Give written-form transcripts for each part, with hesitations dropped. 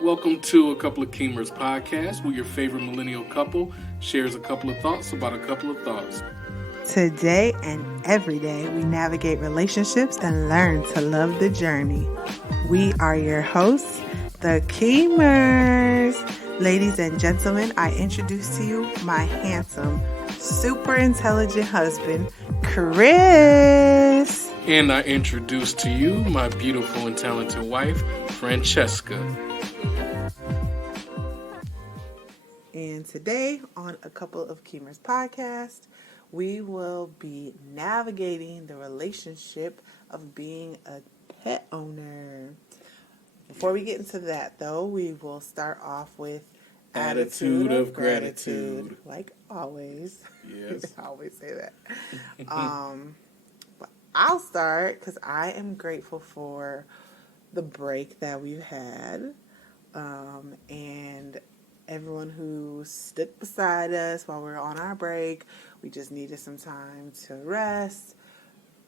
Welcome to a couple of Keemers podcast, where your favorite millennial couple shares a couple of thoughts about a couple of thoughts. Today and every day, we navigate relationships and learn to love the journey. We are your hosts, the Keemers. Ladies and gentlemen, I introduce to you my handsome, super intelligent husband, Chris. And I introduce to you my beautiful and talented wife, Francesca. And today on a couple of Keemers podcast, we will be navigating the relationship of being a pet owner. Before we get into that, though, we will start off with Attitude of gratitude. Like always. Yes. I always say that. But I'll start because I am grateful for the break that we've had, and everyone who stood beside us while we were on our break. We just needed some time to rest,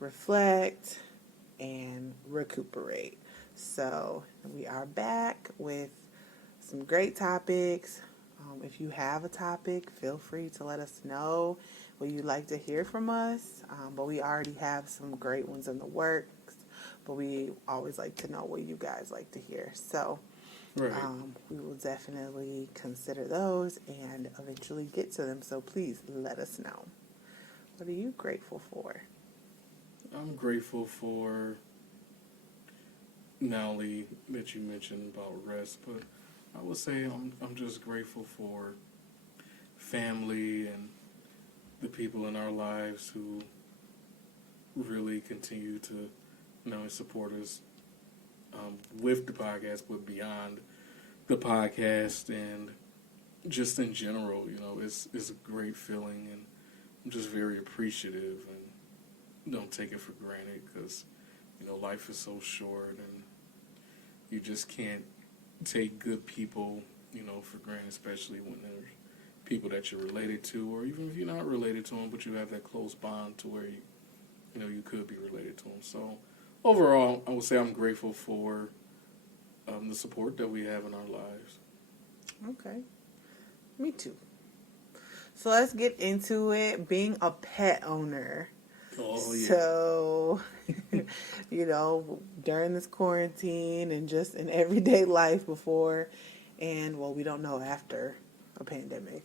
reflect, and recuperate. So we are back with some great topics. If you have a topic, feel free to let us know what you'd like to hear from us. But we already have some great ones in the works. But we always like to know what you guys like to hear. So Right. we will definitely consider those and eventually get to them. So please let us know. What are you grateful for? I'm grateful for not only that you mentioned about rest, but I would say I'm just grateful for family and the people in our lives who really continue to not only support us with the podcast, but beyond the podcast, and just in general, it's a great feeling, and I'm just very appreciative and don't take it for granted because, life is so short and you just can't take good people, for granted, especially when there's people that you're related to, or even if you're not related to them, but you have that close bond to where you could be related to them. So overall, I would say I'm grateful for the support that we have in our lives. Okay. Me too. So let's get into it. Being a pet owner. Oh, yeah. So, during this quarantine and just in everyday life before, and we don't know after a pandemic.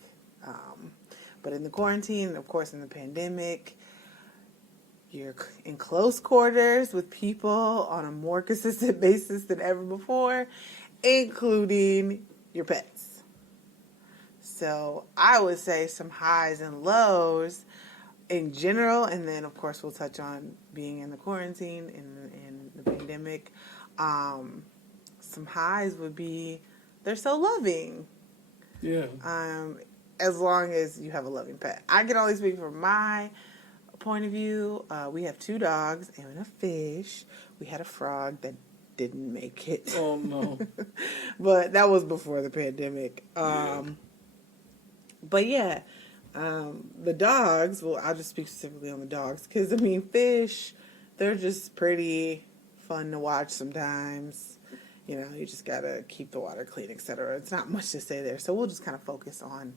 But in the quarantine, of course, in the pandemic, you're in close quarters with people on a more consistent basis than ever before, including your pets. So I would say some highs and lows in general, and then, of course, we'll touch on being in the quarantine and the pandemic. Some highs would be they're so loving. Yeah. As long as you have a loving pet. I can only speak from my point of view. We have 2 dogs and a fish. We had a frog that didn't make it. Oh, no. But that was before the pandemic. But yeah, the dogs, I'll just speak specifically on the dogs because, fish, they're just pretty fun to watch sometimes. You just gotta keep the water clean, etc. It's not much to say there. So we'll just kind of focus on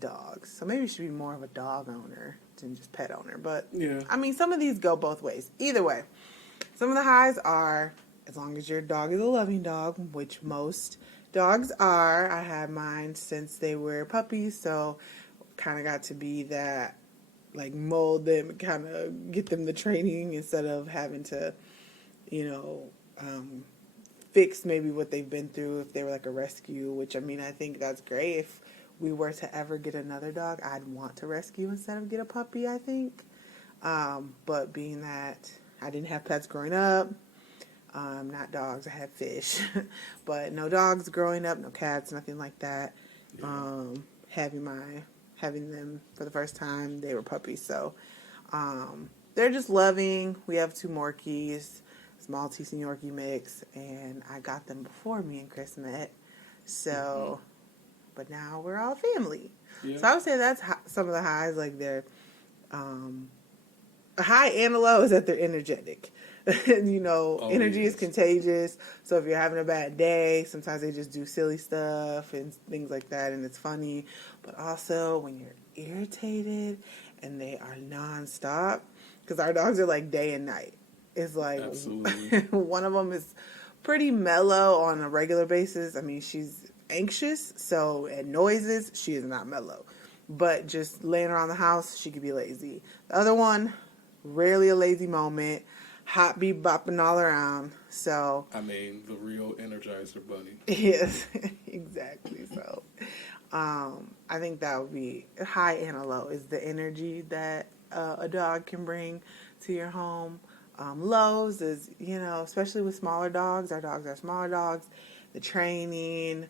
dogs. So maybe you should be more of a dog owner than just pet owner. But, Yeah. Some of these go both ways. Either way, some of the highs are, as long as your dog is a loving dog, which most dogs are. I had mine since they were puppies, so kind of got to be that, mold them, kind of get them the training instead of having to, fix maybe what they've been through if they were like a rescue, which, I think that's great. If we were to ever get another dog, I'd want to rescue instead of get a puppy, I think. But being that I didn't have pets growing up, not dogs, I had fish, but no dogs growing up, no cats, nothing like that. Yeah. Having them for the first time, they were puppies, so they're just loving. We have 2 Morkies, Maltese and Yorkie mix, and I got them before me and Chris met, so but now we're all family. Yeah. So I would say that's some of the highs. They're a high and a low is that they're energetic. Oh, Energy is yes. contagious. So if you're having a bad day, sometimes they just do silly stuff and things like that, and it's funny. But also when you're irritated and they are nonstop, because our dogs are like day and night. It's like Absolutely. one of them is pretty mellow on a regular basis. I mean, she's anxious, so at noises, she is not mellow. But just laying around the house, she could be lazy. The other one, rarely a lazy moment. Hot beat bopping all around. So I mean, the real Energizer Bunny. yes, exactly. So I think that would be high and a low is the energy that a dog can bring to your home. Lows is, especially with smaller dogs. Our dogs are smaller dogs. The training,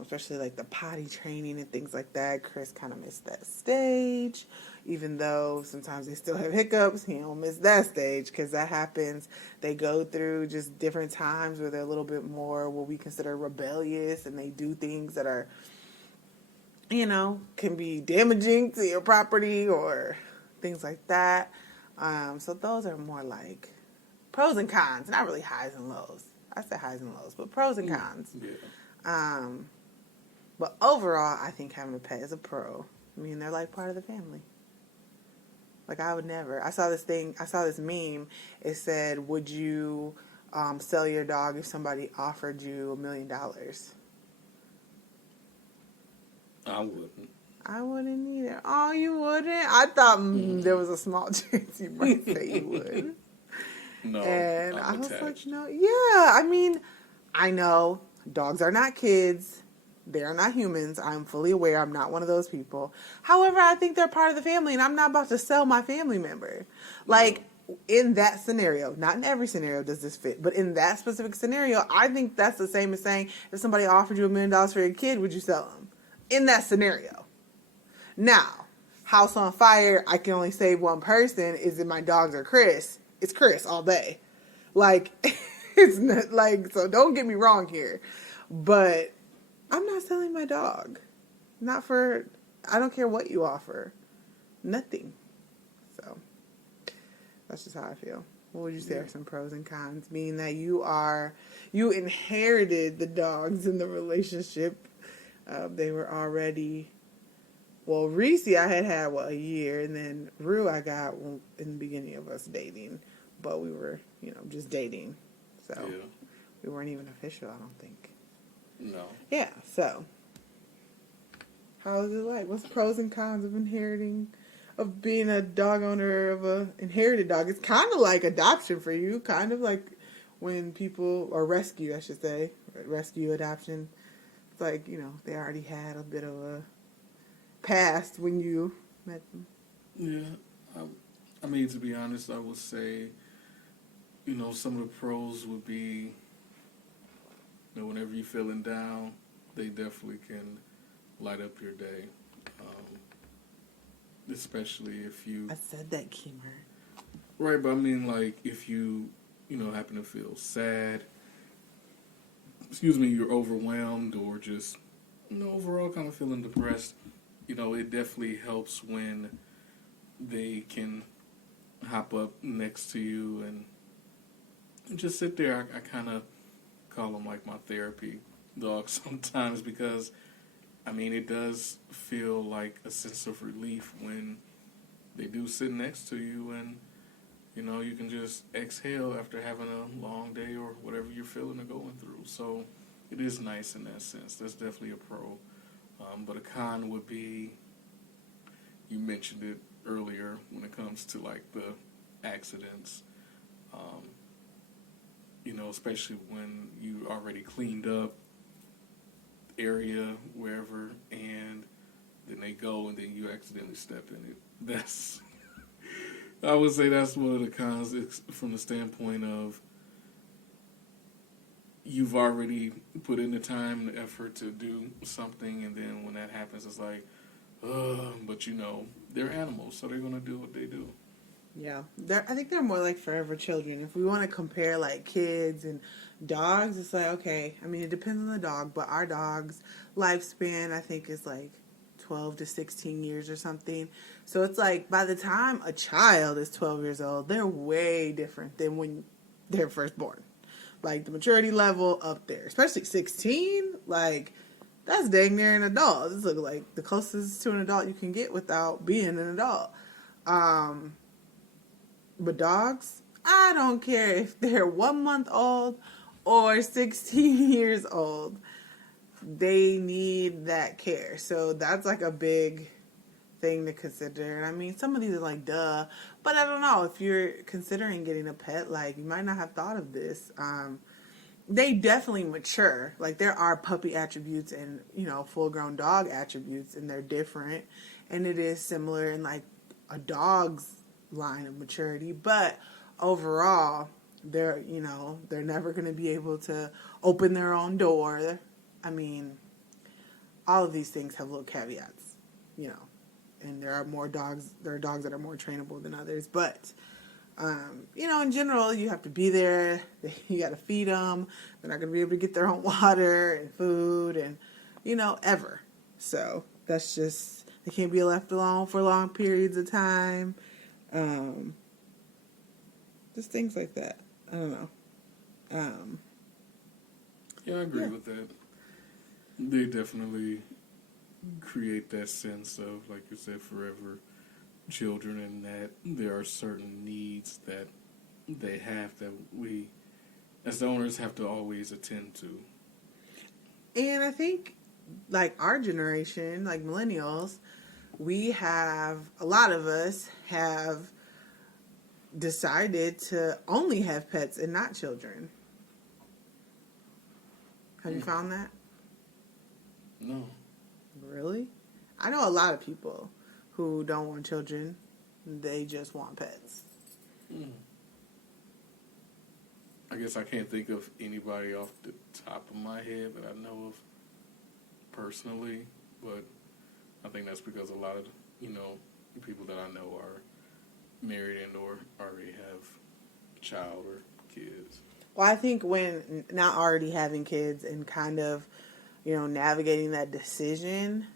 especially like the potty training and things like that. Chris kind of missed that stage, even though sometimes they still have hiccups. He don't miss that stage because that happens. They go through just different times where they're a little bit more what we consider rebellious, and they do things that are, can be damaging to your property or things like that. So those are more like pros and cons, not really highs and lows. I say highs and lows, but pros and cons. Yeah. But overall, I think having a pet is a pro. I mean, they're like part of the family. Like I would never. I saw this meme. It said, "Would you sell your dog if somebody offered you $1 million?" I wouldn't. I wouldn't either. Oh, you wouldn't? I thought there was a small chance you might say you would. No, And I I'm was attached. like, no, yeah. I mean, I know dogs are not kids. They are not humans. I'm fully aware. I'm not one of those people. However, I think they're part of the family, and I'm not about to sell my family member. Like, in that scenario, not in every scenario does this fit, but in that specific scenario, I think that's the same as saying, if somebody offered you $1 million for your kid, would you sell them? In that scenario. Now, house on fire, I can only save one person. Is it my dogs or Chris? It's Chris all day. Like, it's not like, so don't get me wrong here. But I'm not selling my dog. Not for, I don't care what you offer. Nothing. So, that's just how I feel. What would you say are some pros and cons? Being that you inherited the dogs in the relationship. They were already, well, Reese I had a year, and then Rue I got in the beginning of us dating, but we were, just dating, so we weren't even official, I don't think. No. Yeah, so how is it like? What's the pros and cons of being a dog owner of a inherited dog? It's kind of like adoption for you, kind of like when people, or rescue, I should say, rescue adoption. It's like, they already had a bit of a past when you met them. Yeah. I mean, to be honest, I would say, some of the pros would be, whenever you're feeling down, they definitely can light up your day. Especially if you... I said that, Keemer. Right, but I mean, like, if you, happen to feel sad, you're overwhelmed or just, overall kind of feeling depressed, it definitely helps when they can hop up next to you and just sit there. I kind of call them like my therapy dog sometimes because, I mean, it does feel like a sense of relief when they do sit next to you and, you can just exhale after having a long day or whatever you're feeling or going through. So it is nice in that sense. That's definitely a pro. But a con would be, you mentioned it earlier, when it comes to like the accidents, especially when you already cleaned up area wherever and then they go and then you accidentally step in it. That's, I would say that's one of the cons from the standpoint of you've already put in the time and the effort to do something, and then when that happens, it's like, but they're animals, so they're going to do what they do. Yeah, I think they're more like forever children. If we want to compare like kids and dogs, it's like, okay, I mean, it depends on the dog, but our dog's lifespan, I think, is like 12 to 16 years or something. So it's like by the time a child is 12 years old, they're way different than when their firstborn. Like, the maturity level up there. Especially 16, like, that's dang near an adult. This looks like the closest to an adult you can get without being an adult. But dogs, I don't care if they're 1 month old or 16 years old. They need that care. So that's like a big thing to consider. I mean, some of these are like, duh. But I don't know. If you're considering getting a pet, like, you might not have thought of this. They definitely mature. Like, there are puppy attributes and, full-grown dog attributes, and they're different. And it is similar in, like, a dog's line of maturity. But overall, they're never going to be able to open their own door. I mean, all of these things have little caveats, and there are dogs that are more trainable than others. But, in general, you have to be there. You got to feed them. They're not going to be able to get their own water and food and, ever. So that's just, they can't be left alone for long periods of time. Just things like that. I don't know. Yeah, I agree with that. They definitely create that sense of, like you said, forever children, and that there are certain needs that they have that we, as the owners, have to always attend to. And I think, like, our generation, like millennials, a lot of us have decided to only have pets and not children. Have you found that? No. Really? I know a lot of people who don't want children. They just want pets. I guess I can't think of anybody off the top of my head that I know of personally, but I think that's because a lot of, the people that I know are married and or already have a child or kids. Well, I think when not already having kids and kind of, navigating that decision,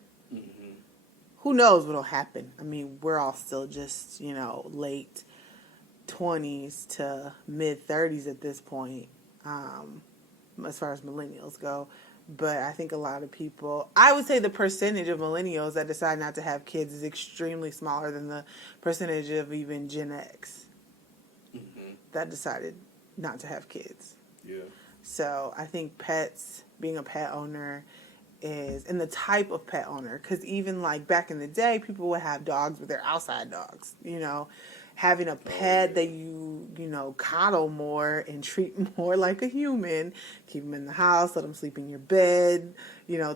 who knows what'll happen. I mean, we're all still just, late 20s to mid 30s at this point, as far as millennials go. But I think a lot of people, I would say the percentage of millennials that decide not to have kids is extremely smaller than the percentage of even Gen X that decided not to have kids. Yeah. So I think being a pet owner and the type of pet owner, because even like back in the day, people would have dogs, but they're outside dogs, having a pet that you coddle more and treat more like a human, keep them in the house, let them sleep in your bed,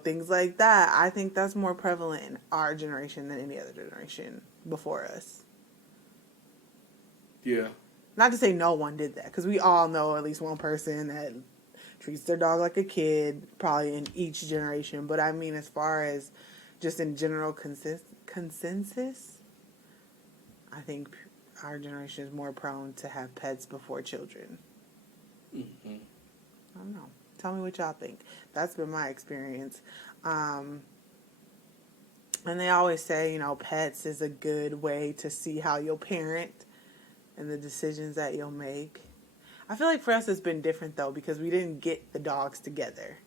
things like that. I think that's more prevalent in our generation than any other generation before us. Yeah. Not to say no one did that, because we all know at least one person that treats their dog like a kid, probably in each generation. But I mean, as far as just in general consensus, I think our generation is more prone to have pets before children. I don't know. Tell me what y'all think. That's been my experience. And they always say, pets is a good way to see how you'll parent and the decisions that you'll make. I feel like for us it's been different though, because we didn't get the dogs together.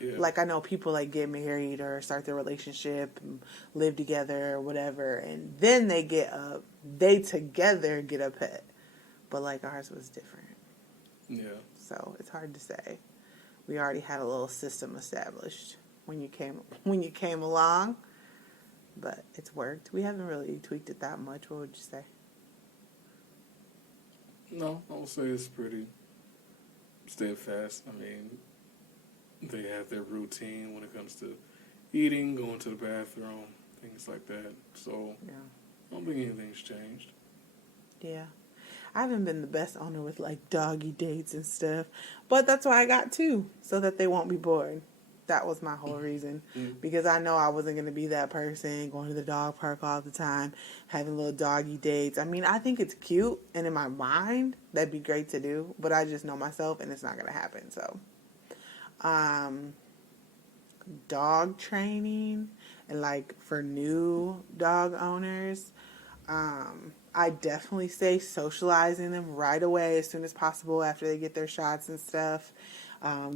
Yeah. Like, I know people like get married or start their relationship and live together or whatever, and then they together get a pet. But like, ours was different. Yeah. So it's hard to say. We already had a little system established when you came along, but it's worked. We haven't really tweaked it that much. What would you say? No, I would say it's pretty steadfast. I mean, they have their routine when it comes to eating, going to the bathroom, things like that. So, yeah. I don't think anything's changed. Yeah. I haven't been the best owner with, like, doggy dates and stuff. But that's why I got two, so that they won't be bored. That was my whole reason. Because I know I wasn't going to be that person going to the dog park all the time, having little doggy dates. I mean, I think it's cute, and in my mind, that'd be great to do. But I just know myself, and it's not going to happen. So, dog training, and, like, for new dog owners, I definitely say socializing them right away as soon as possible after they get their shots and stuff.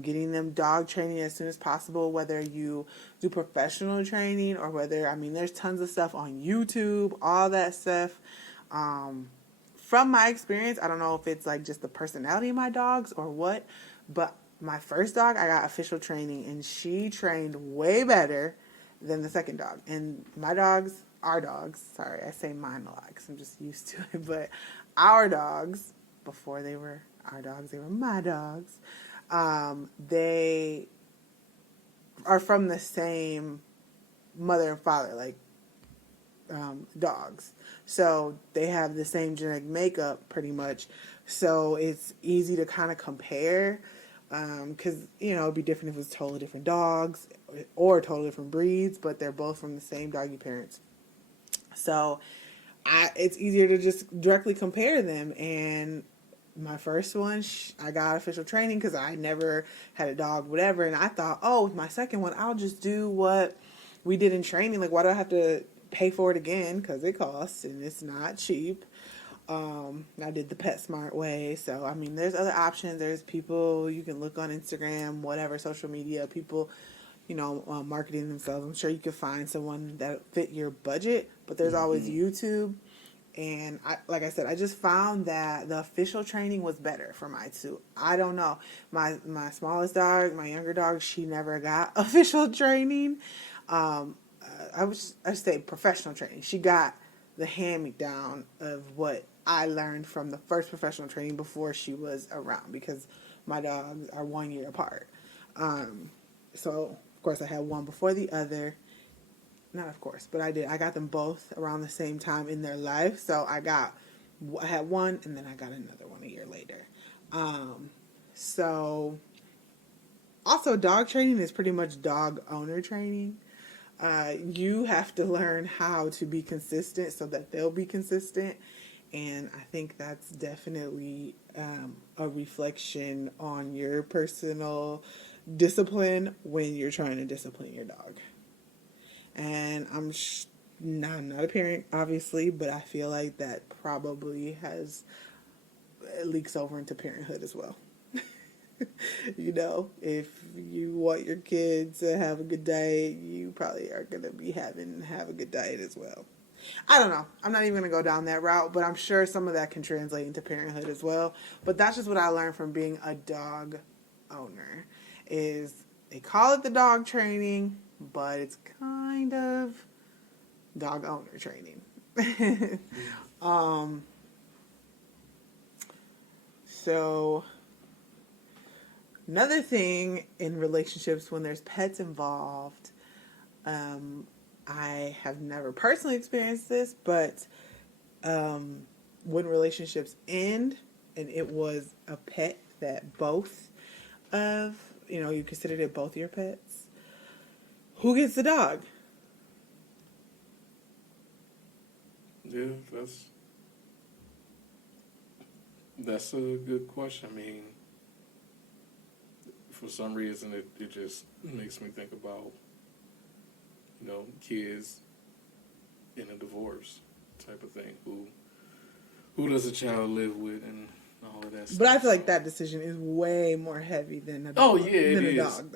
Getting them dog training as soon as possible, whether you do professional training or whether, I mean, there's tons of stuff on YouTube, all that stuff. From my experience, I don't know if it's like just the personality of my dogs or what, but my first dog, I got official training and she trained way better than the second dog. And my dogs, our dogs, sorry, I say mine a lot because I'm just used to it, but our dogs, before they were our dogs, they were my dogs. They are from the same mother and father, like dogs. So they have the same genetic makeup pretty much. So it's easy to kind of compare because, you know, it'd be different if it was totally different dogs or totally different breeds, but they're both from the same doggy parents. So it's easier to just directly compare them. And my first one, I got official training because I never had a dog, whatever. And I thought, oh, with my second one, I'll just do what we did in training. Like, why do I have to pay for it again? Because it costs and it's not cheap. I did the PetSmart way. So, I mean, there's other options. There's people you can look on Instagram, whatever, social media, people, you know, marketing themselves. I'm sure you could find someone that fit your budget, but there's always YouTube. And like I said, I just found that the official training was better for my two. I don't know. My smallest dog, my younger dog, she never got official training. I say professional training. She got the hand-me-down of what I learned from the first professional training before she was around because my dogs are 1 year apart. So, of course, I had one before the other. Not of course, but I did. I got them both around the same time in their life. So I had one and then I got another one a year later. So also dog training is pretty much dog owner training. You have to learn how to be consistent so that they'll be consistent. And I think that's definitely a reflection on your personal discipline when you're trying to discipline your dog. And I'm not a parent, obviously, but I feel like that probably leaks over into parenthood as well. You know, if you want your kids to have a good diet, you probably are going to have a good diet as well. I don't know. I'm not even going to go down that route, but I'm sure some of that can translate into parenthood as well. But that's just what I learned from being a dog owner is they call it the dog training, but it's kind of dog owner training. So another thing in relationships when there's pets involved, I have never personally experienced this, but when relationships end and it was a pet that both of, you know, you considered it both your pets, who gets the dog? Yeah, that's a good question. I mean, for some reason, it just makes me think about, you know, kids in a divorce type of thing. Who does a child live with and all of that stuff. But I feel like that decision is way more heavy than a dog. Oh, yeah, than it a is. dog,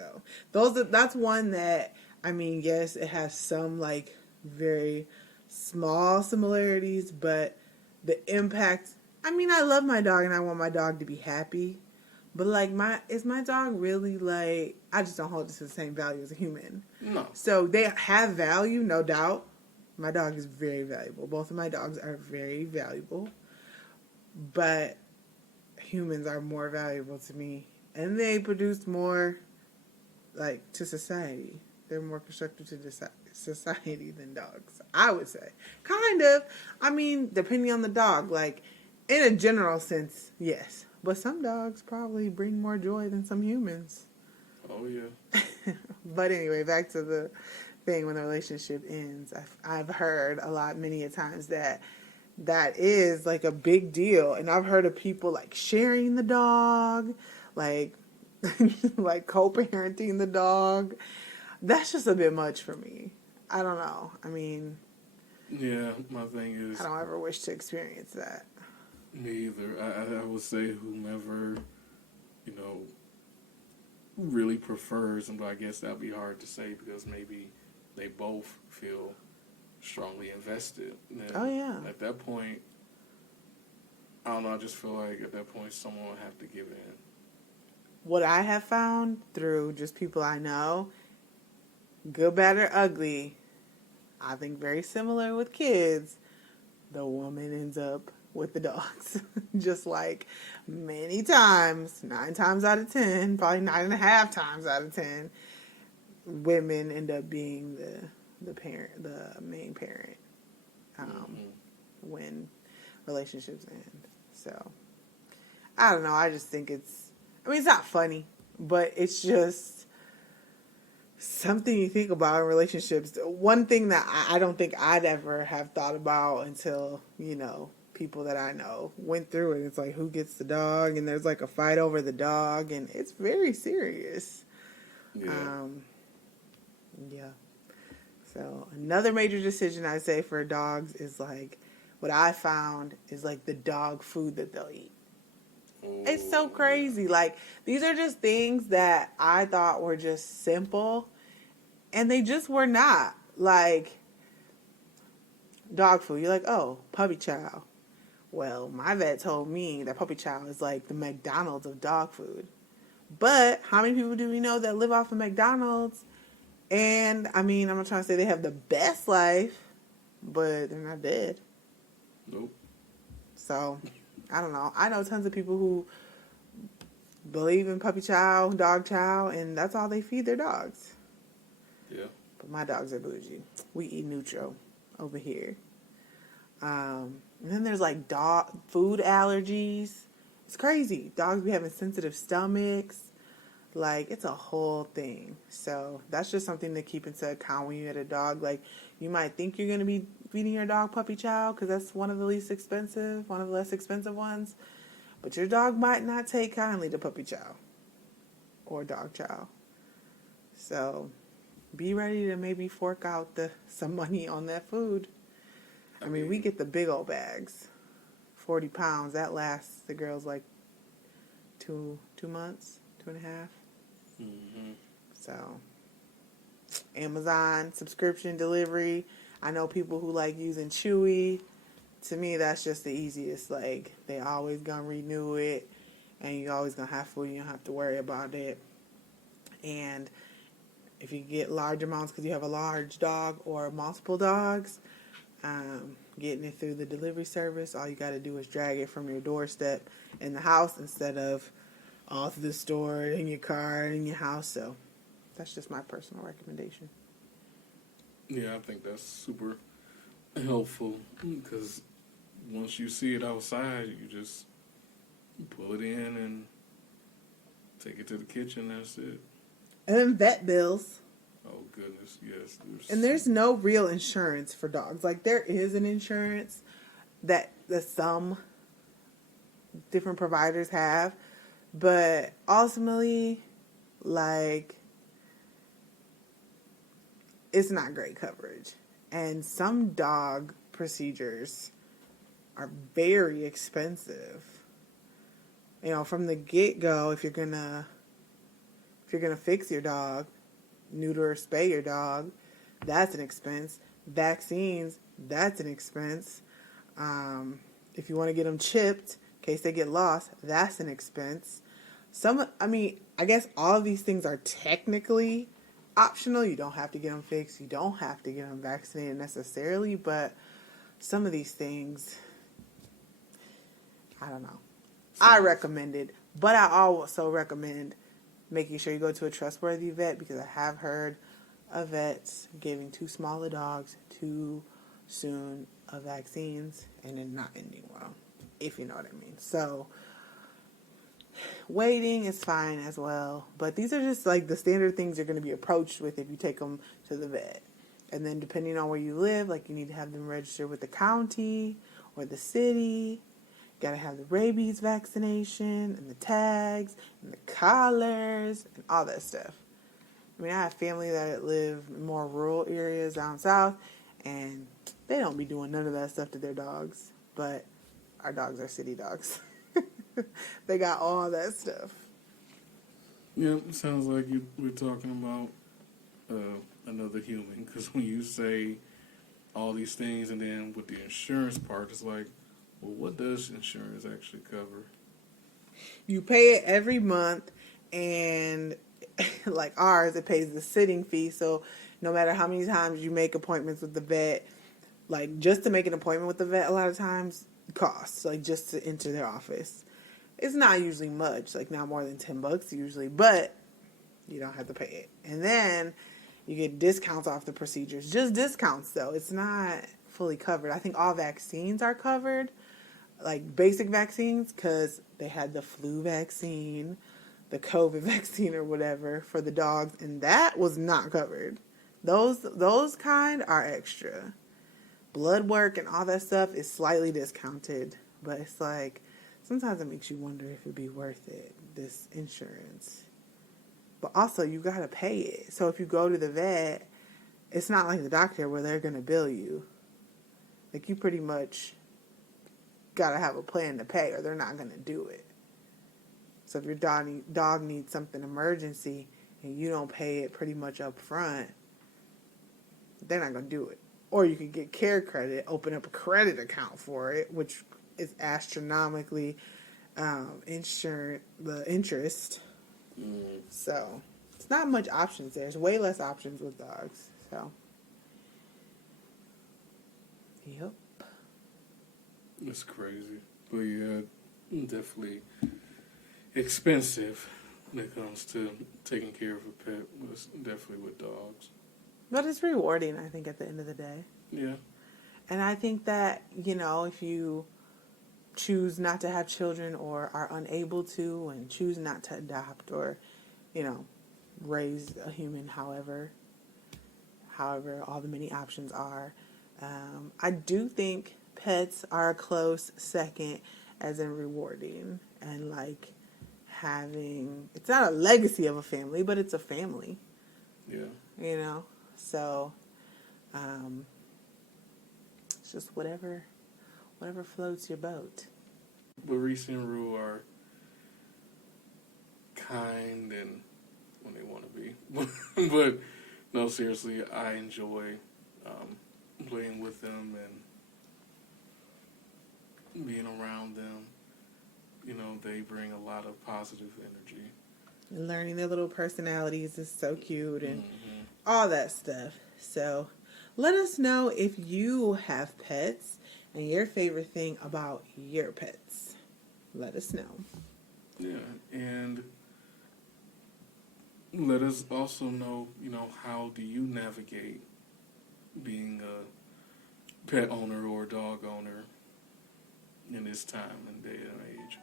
though. That's one that, I mean, yes, it has some, like, very small similarities, but the impact, I mean, I love my dog and I want my dog to be happy, but, like, is my dog really, like, I just don't hold it to the same value as a human. No. So they have value, no doubt. My dog is very valuable. Both of my dogs are very valuable, but humans are more valuable to me, and they produce more, like, to society. They're more constructive to society than dogs, I would say. Kind of. I mean, depending on the dog. Like, in a general sense, yes. But some dogs probably bring more joy than some humans. Oh, yeah. But anyway, back to the thing when the relationship ends. I've heard many a times that is, like, a big deal. And I've heard of people, like, sharing the dog, like, like co-parenting the dog. That's just a bit much for me. I don't know. I mean, Yeah, my thing is, I don't ever wish to experience that. me either. I would say whomever, you know, really prefers, and I guess that'd be hard to say because maybe they both feel strongly invested. And Oh, yeah. at that point, I don't know. I just feel like at that point, someone would have to give in. What I have found through just people I know, good, bad, or ugly, I think very similar with kids, the woman ends up with the dogs. Just like many times, 9 times out of 10, probably 9.5 times out of 10, women end up being the parent, the main parent, when relationships end. So, I don't know. I just think it's not funny, but it's just something you think about in relationships. One thing that I don't think I'd ever have thought about until, people that I know went through it. It's like, who gets the dog? And there's like a fight over the dog, and it's very serious. Yeah. Yeah. So another major decision I say for dogs is like, what I found is like the dog food that they'll eat. It's so crazy. Like, these are just things that I thought were just simple, and they just were not. Like, dog food. You're like, oh, puppy chow. Well, my vet told me that puppy chow is like the McDonald's of dog food. But how many people do we know that live off of McDonald's? And, I'm not trying to say they have the best life, but they're not dead. Nope. So, I don't know. I know tons of people who believe in puppy chow, dog chow, and that's all they feed their dogs. Yeah. But my dogs are bougie. We eat Nutro over here. And then there's like dog food allergies. It's crazy. Dogs be having sensitive stomachs. Like, it's a whole thing. So that's just something to keep into account when you get a dog. Like, you might think you're going to be feeding your dog puppy chow because that's one of the less expensive ones. But your dog might not take kindly to puppy chow or dog chow. So be ready to maybe fork out some money on that food. We get the big old bags, 40 pounds. That lasts the girls like 2 months, 2.5. Mm-hmm. So, Amazon subscription delivery. I know people who like using Chewy. To me, that's just the easiest. Like, they always gonna renew it, and you always gonna have food. You don't have to worry about it. And if you get large amounts because you have a large dog or multiple dogs, getting it through the delivery service, all you got to do is drag it from your doorstep in the house instead of off the store, in your car, in your house. So that's just my personal recommendation. Yeah, I think that's super helpful because once you see it outside, you just pull it in and take it to the kitchen. That's it. And then vet bills. Oh, goodness, yes. And there's no real insurance for dogs. Like, there is an insurance that some different providers have, but ultimately, like, it's not great coverage. And some dog procedures are very expensive. From the get-go, if you're gonna fix your dog, neuter or spay your dog, that's an expense. Vaccines, that's an expense. If you want to get them chipped in case they get lost, that's an expense. I guess all of these things are technically optional. You don't have to get them fixed. You don't have to get them vaccinated necessarily, but some of these things, I don't know. I recommend it, but I also recommend making sure you go to a trustworthy vet, because I have heard of vets giving too small of dogs too soon of vaccines and then not ending well, if you know what I mean. So waiting is fine as well, but these are just like the standard things you're going to be approached with if you take them to the vet. And then depending on where you live, like, you need to have them registered with the county or the city. You got to have the rabies vaccination and the tags and the collars and all that stuff. I have family that live in more rural areas down south, and they don't be doing none of that stuff to their dogs. But our dogs are city dogs. They got all that stuff. Yeah, it sounds like we're talking about another human. Because when you say all these things, and then with the insurance part, it's like, well, what does insurance actually cover? You pay it every month, and like ours, it pays the sitting fee. So no matter how many times you make appointments with the vet, like just to make an appointment with the vet, a lot of times costs, like just to enter their office. It's not usually much, like not more than $10 usually, but you don't have to pay it. And then you get discounts off the procedures, just discounts though. It's not fully covered. I think all vaccines are covered, like basic vaccines, because they had the flu vaccine, the COVID vaccine or whatever for the dogs, and that was not covered. Those kind are extra. Blood work and all that stuff is slightly discounted, but it's like sometimes it makes you wonder if it'd be worth it, this insurance. But also you gotta pay it. So if you go to the vet, it's not like the doctor where they're gonna bill you. Like you pretty much gotta have a plan to pay or they're not gonna do it. So if your dog needs something emergency and you don't pay it pretty much up front, they're not gonna do it. Or you could get care credit, open up a credit account for it, which is astronomically the interest. So it's not much options there. There's way less options with dogs. So, yep. It's crazy. But yeah, definitely expensive when it comes to taking care of a pet. It's definitely with dogs. But it's rewarding, I think, at the end of the day. Yeah. And I think that, if you choose not to have children or are unable to and choose not to adopt or, raise a human however all the many options are, I do think pets are a close second as in rewarding and like having, it's not a legacy of a family, but it's a family. Yeah. So, it's just whatever floats your boat. But Reese and Rue are kind and when they want to be. But no, seriously, I enjoy playing with them and being around them. They bring a lot of positive energy. And learning their little personalities is so cute and all that stuff. So let us know if you have pets and your favorite thing about your pets. Let us know. Yeah, and let us also know, how do you navigate being a pet owner or dog owner in this time and day and age.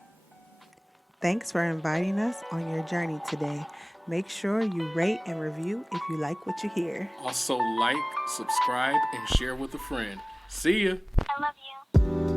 Thanks for inviting us on your journey today. Make sure you rate and review if you like what you hear. Also like, subscribe, and share with a friend. See ya. I love you.